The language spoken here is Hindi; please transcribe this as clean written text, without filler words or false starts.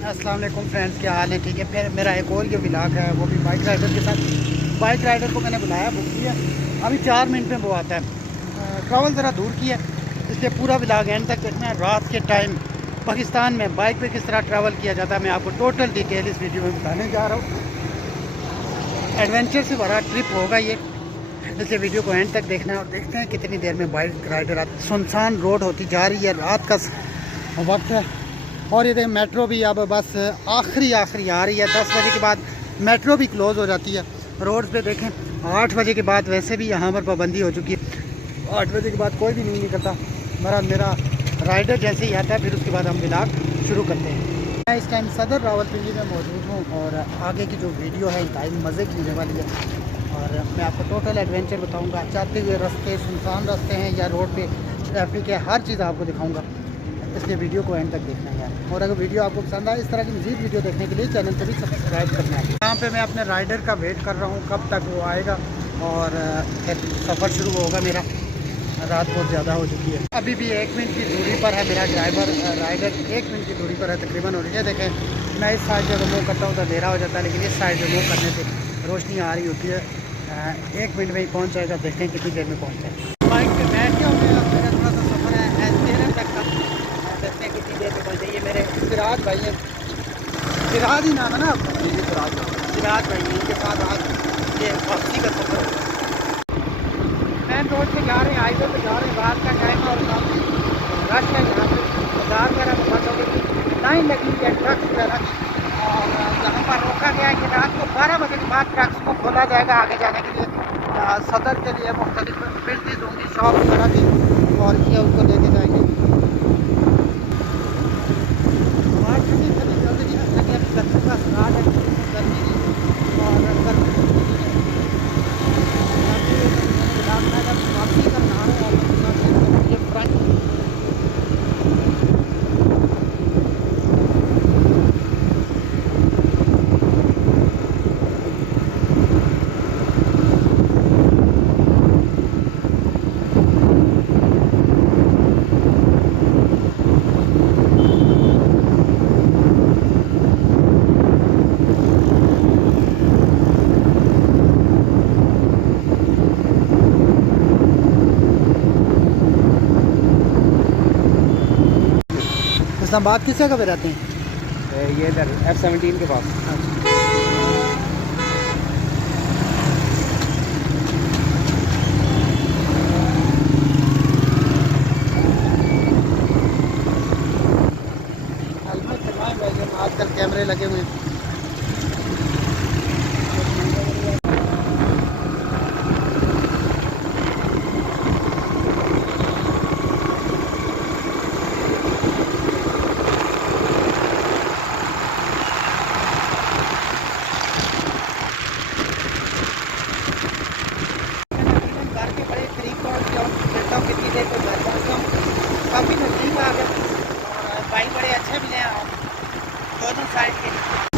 अस्सलाम वालेकुम फ्रेंड्स, क्या हाल है? ठीक है। फिर मेरा एक और ये व्लॉग है, वो भी बाइक राइडर के साथ। बाइक राइडर को मैंने बुलाया, बुक किया। अभी 4 मिनट में वो आता है। ट्रैवल ज़रा दूर की है, इसलिए पूरा व्लॉग एंड तक देखना है। रात के टाइम पाकिस्तान में बाइक पे किस तरह ट्रैवल किया जाता है, मैं आपको टोटल डिटेल इस वीडियो में बताने जा रहा हूँ। एडवेंचर से भरा ट्रिप होगा ये, इसलिए वीडियो को एंड तक देखना है। और देखते हैं कितनी देर में बाइक राइडर सुनसान रोड होती जा रही है, रात का वक्त है। और ये देखें, मेट्रो भी अब बस आखिरी आ रही है। 10 बजे के बाद मेट्रो भी क्लोज़ हो जाती है। रोड पे देखें, 8 बजे के बाद वैसे भी यहाँ पर पाबंदी हो चुकी है। 8 बजे के बाद कोई भी नहीं निकलता। मेरा राइडर जैसे ही आता है, फिर उसके बाद हम व्लॉग शुरू करते हैं। मैं इस टाइम सदर रावलपिंडी में मौजूद हूँ और आगे की जो वीडियो है इंतहाई मज़े की होने वाली है। और मैं आपको टोटल एडवेंचर बताऊँगा। चलते हुए रास्ते, सुनसान रास्ते हैं या रोड पे ट्रैफिक है, हर चीज़ आपको दिखाऊँगा। इसलिए वीडियो को एंड तक देखना है। और अगर वीडियो आपको पसंद आए, इस तरह की मज़ीद वीडियो देखने के लिए चैनल को भी सब्सक्राइब करना है। यहाँ पे मैं अपने राइडर का वेट कर रहा हूँ, कब तक वो आएगा और फिर सफ़र शुरू होगा मेरा। रात बहुत ज़्यादा हो चुकी है। अभी भी 1 मिनट की दूरी पर है मेरा राइडर 1 मिनट की दूरी पर है तकरीबन हो रही है। देखें, मैं इस साइड जब मूव करता हूँ तो अंधेरा हो जाता है, लेकिन इस साइड से मूव करने से रोशनी आ रही होती है। 1 मिनट में ही पहुँच जाएगा। देखते हैं कितनी देर में पहुँच जाए। बाइक पर बैठ के मेरा थोड़ा सा सफ़र है तेरह तक का। देखते हैं कितनी देर में पहुँच जाइए। मेरे सिराज भाई हैं, सिराज ही नाम है ना आपका? जी सिराज भाई, इनके साथ आज ये वापसी का सफ़र होगा। मेन रोड पे जा रहे हैं, हाईवे पे जा रहे हैं। रात का टाइम है और काफ़ी रश है यहाँ पे। बाजार वगैरह में बंद हो गई, लाइन लगी हुई है ट्रक्स वगैरह की। और यहाँ पर रोका गया है कि रात को 12 बजे के बाद ट्रक्स को खोला जाएगा आगे जाने के लिए। सदर के लिए मुख्तलिफ फैसिलिटीज़ होंगी, शॉप वगैरह की, और ये उनको लेके जाएंगे। हवा ठंडी ठंडी चल रही है, लेकिन अभी गर्मी का असरार है, गर्मी की। और गर्मी वापसी का बना रहे हैं ये फ्रंट। इस्लामाबाद किस जगह पे रहते हैं? ये इधर F-17 के पास। हेलमेट लगवाएं भाई, आजकल कैमरे लगे हुए हैं। घर के बड़े करीब पहुँच गया हूँ, देखता हूँ कितनी देर में घर पहुँचता हूँ। काफ़ी नज़दीक आ गया और भाई बड़े अच्छे मिले हैं दोनों साइड के।